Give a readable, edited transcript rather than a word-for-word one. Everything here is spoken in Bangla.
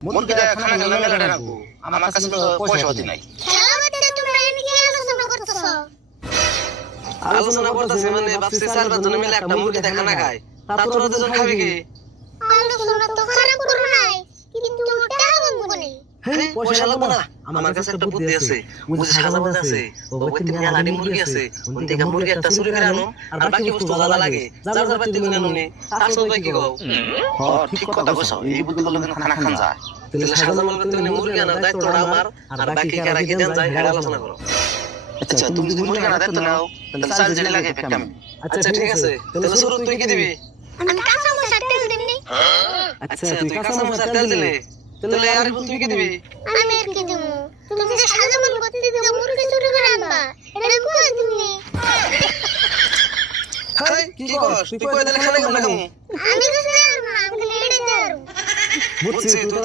মুরগি দা খানা খেলে মেলা রাখবো আমার কাছে তো পয়সা হতি নাই আলোচনা করতেছে মানে ভাবছি চার পাঁচ জন মিলে একটা মুরগি দা খানা খায় তা তোরা দুজন খাবি কি আলোচনা তো খারাপ করো নাই কিন্তু টাকা বন্ধ নেই পয়সা লাগবে না আমার কাছে একটা বুদ্ধি আছে বুঝে সাজানো আছে ও বইতে মেলাডি মুরগি আছে ওন থেকে মুরগি একটা চুরি করে আনো আর বাকি বস্তু যা লাগে যার যার বাড়িতে নিয়ে আনো নে তার সব কি কও ঠিক কথা কইছো এই বুদ্ধি করলে খানা খান যায় তাহলে সাজানো করতে মুরগি আনার দায়িত্বটা আমার আর বাকি কারা কি দেন যায় এটা আলোচনা করো আচ্ছা তুমি যদি মুরগি আনা দায়িত্ব নাও তাহলে চাল জেনে লাগে পেটাম আচ্ছা ঠিক আছে তাহলে শুরু তুই কি দিবি আমি কাঁচা মশলা তেল দিমনি আচ্ছা তুই কাঁচা মশলা তেল দিলে তাহলে আর তুই কি দিবি আমি আর কি দেবো তুমি যে সাজানো করতে দিবে মুরগি চুরি করে আনবা এটা কই দিমনি হাই কি করছ তুই কই দিলে খানা কেমন আমি তো জানি না আমি লেডি জানি বুঝছি তুই